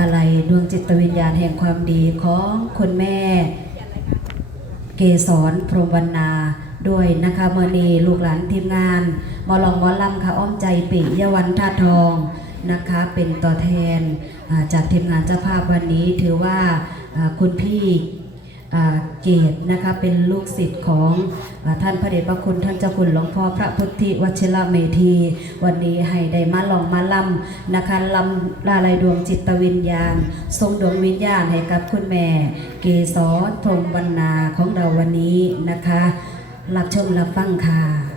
อะไรดวงจิตวิญญาณแห่งความดีของคุณแม่ เกษรพรหมวรรณาด้วยนะคะเมอนีลูกหลานทีมงานมอลองมอลำค่ะอ้อมใจปิยวันท่าทองนะคะเป็นตัวแทนจากทีมงานเจ้าภาพวันนี้ถือว่าคุณพี่ เกตนะคะเป็นลูกศิษย์ของอท่านพระเดชพระคุณท่านเจ้าคุณหลวงพ่อพระพุทธิวชิระเมธี วันนี้ให้ได้มาลองมาลำนะคะลำลาลายดวงจิตวิญญาณ ทรงดวงวิญญาณให้กับคุณแม่ เกสรพรหมวรรณาของเราวันนี้นะคะ รับชมรับฟังค่ะ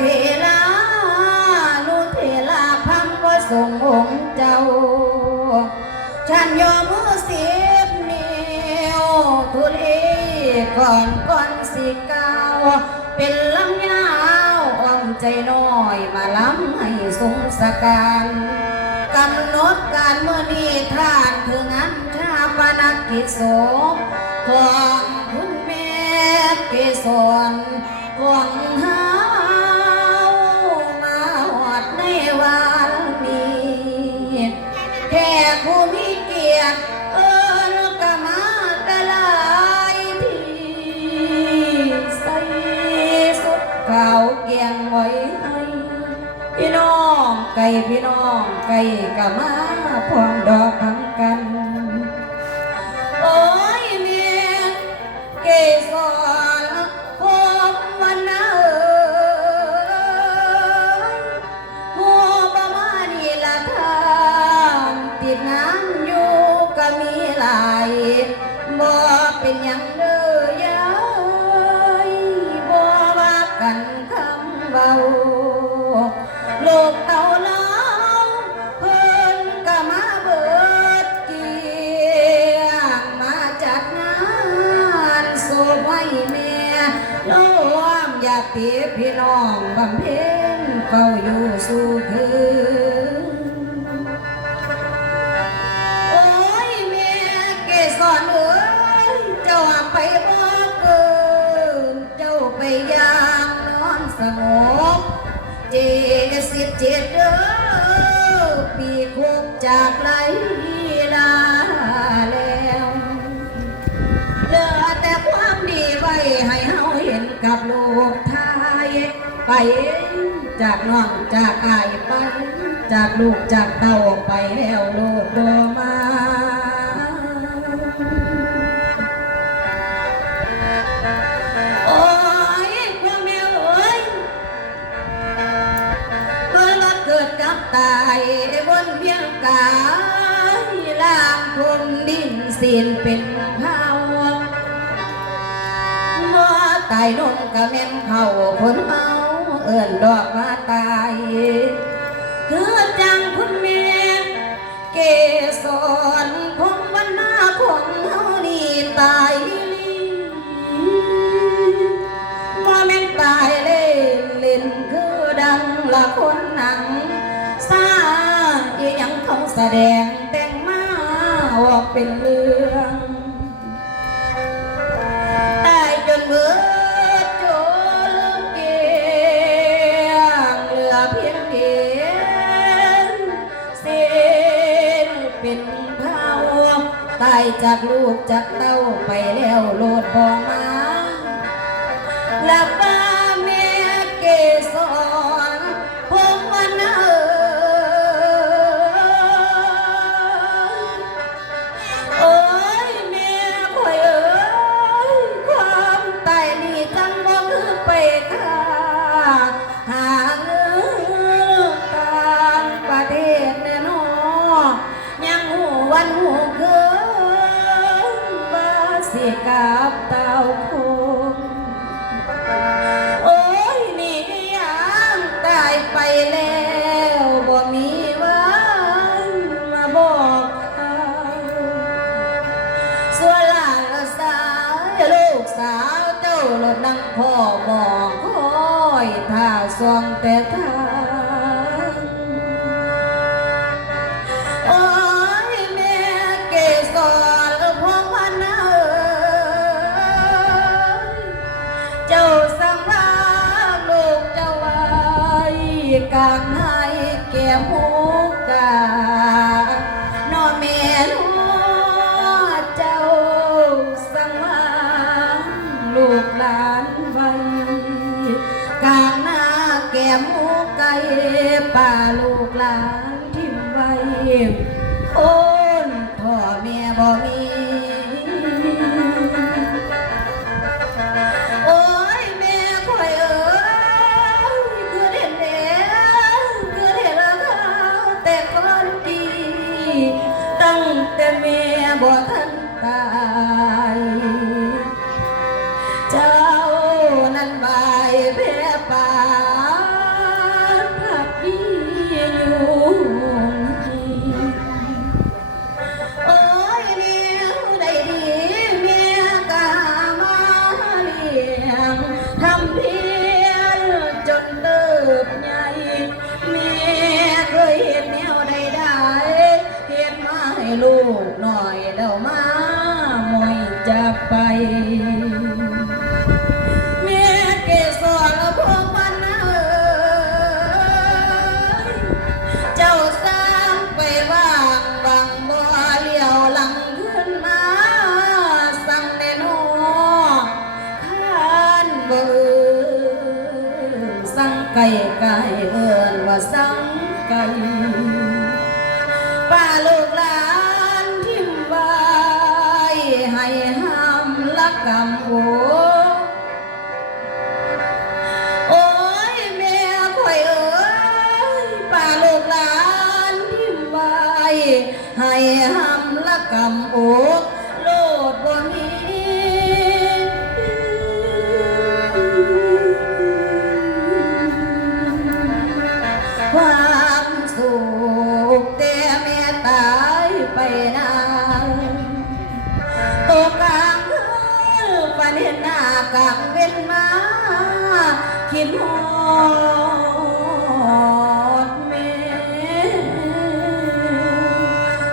เทลานุเทลาพังก็ส่งองค์เจ้า ฉันยอมมือสิบนิ้วทุลีก่อนก่อนสิเก้าวเป็นลำยาวอ่อมใจน้อยมาล้ำให้สงสการกำหนดการเมื่อนี้ท่านถึงอันชาปนกิจศพของคุณแม่เกศรของ ไก่พี่น้องไก่กะมา ติพี่น้องบำเพ็ญเฝ้าอยู่สู่ถึงโอ้ยแม่เกสรเอ๋ยเจ้าไปบ่เกินเจ้าไปยางนอนสงบเจ็ดสิบเจ็ดเด้อปีกจากไหล ไป จากน้องจากอายไป จากลูกจากเต่าไปแล้วโลดโดมาตายบนเพียงกายลางพรมดินสีนเป็นเผาเมื่อตายนนกะเม่นเผาคนเมา เอิญดอกมาตาย คือจังคุณเม่เกสรผมวันหน้าคนเฮานี่ตายบ่แม่ตายเล่นเล่นคือดังละคนหนังซาียังเขแสดงแต่งมาออกเป็นเรื่อง จากลูกจากเต้าไปแล้วโลดบองมา กลางในแก้มหูกา ก่ไก่เอิญว่าสังไก่ป้าลูกหลานทิมบายให้ห้ามลักกำโอโอ้ยแม่ข่อยเอ้ป้าลูกหลานทิมบายให้ห้ามลักกำโอโลดบ่มี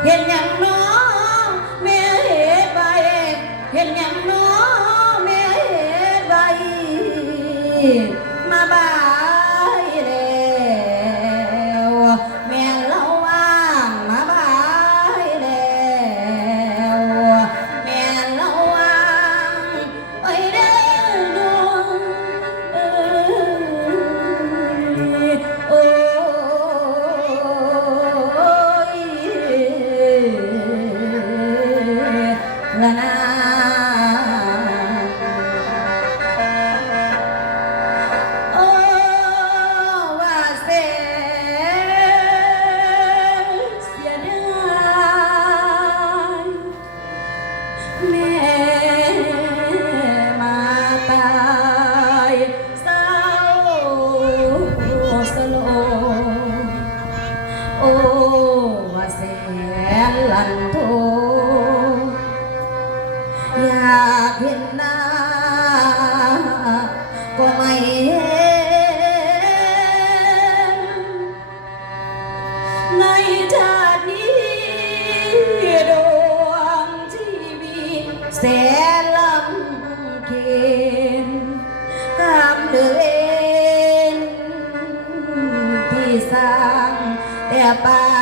เห็นอย่างน้อ เดินที่สร้างแต่ปา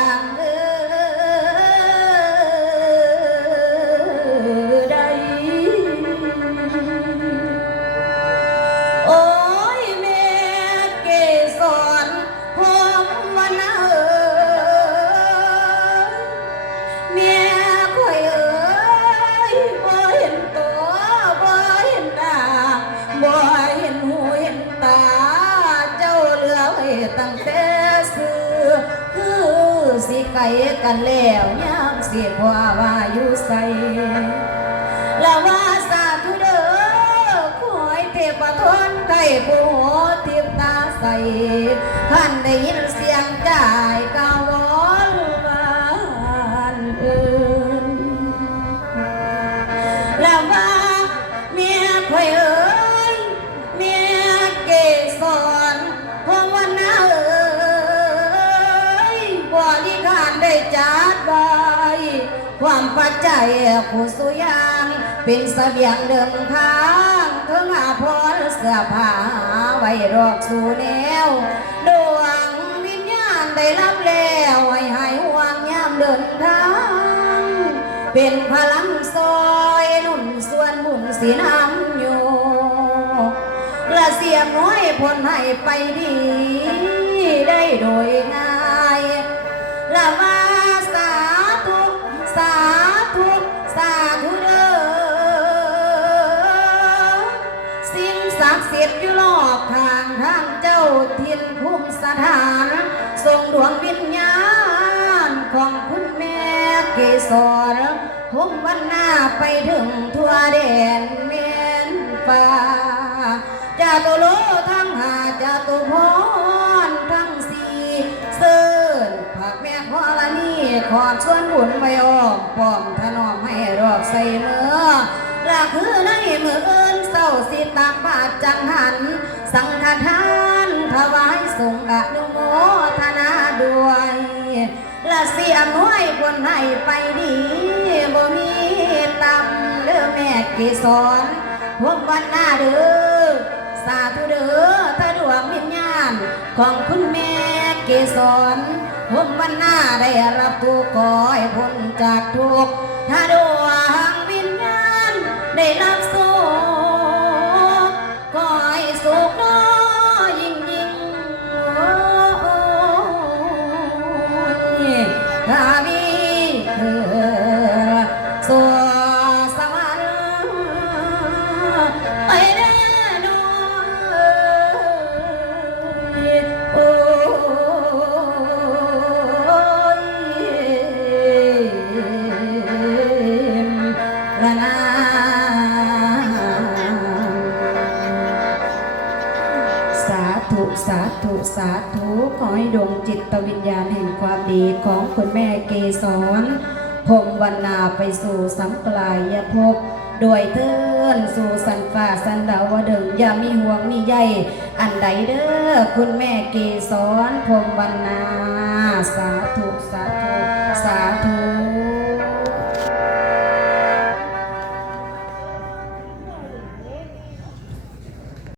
ตั้งแต่ซื้อคือสิไกลกันแล้วยามสิพ่อว่าอยู่ใส่ละว่าสาธุเด้อคอยเทพทนไก่ปูทิพตาใส่ขันได้ยินเสียงจ่ายกาว ปัจจัยผู้สุยางเป็นเสบียงเดิมทางเพื่อาพรเสื้อผ้าไว้รอกสู่แนวดวงวิญญาณได้รับแล้วให้หายห่วงยามเดินทาง เป็นพลังซอยนุ่นส่วนบุญสีน้ำโยและเสียงน้อยผลให้ไปดีได้โดยง่าย ดวงวิญญาณของคุณแม่เกสรคงวันหน้าไปถึงทั่วแดนเมียนป่าจาตุโลทั้งหาจาตุพรทั้งสี่เสินผักแม่พอละนี่ขอชวนบุญไว้ออมป้อมถนอมให้รอกใส่เมื่อละคือในมือเอินเศร้าสิตากบาทจังหัน สังฆทานถวายส่งอนุโมทนา ด้วย ละเสียมน้อยบนให้ไปดีบ่มีตำเด้อแม่เกสรพวกวันหน้าเด้อสาธุเด้อถ้าดวงวิญญาณของคุณแม่เกสรผมวันหน้าได้รับทุกข์ขอให้พ้นจากทุกข์ถ้าดวงวิญญาณได้รับสุ ธุสาธุขอให้ดวงจิตวิญญาณแห่งความดีของคุณแม่เกสรพงวันนาไปสู่สัมปลายภพด้วยเทินสู่สันฟ้าสันดาวดึงอย่ามีห่วงมีใยอันใดเด้อคุณแม่เกสรพงวันนา สาธุสาธุสาธุ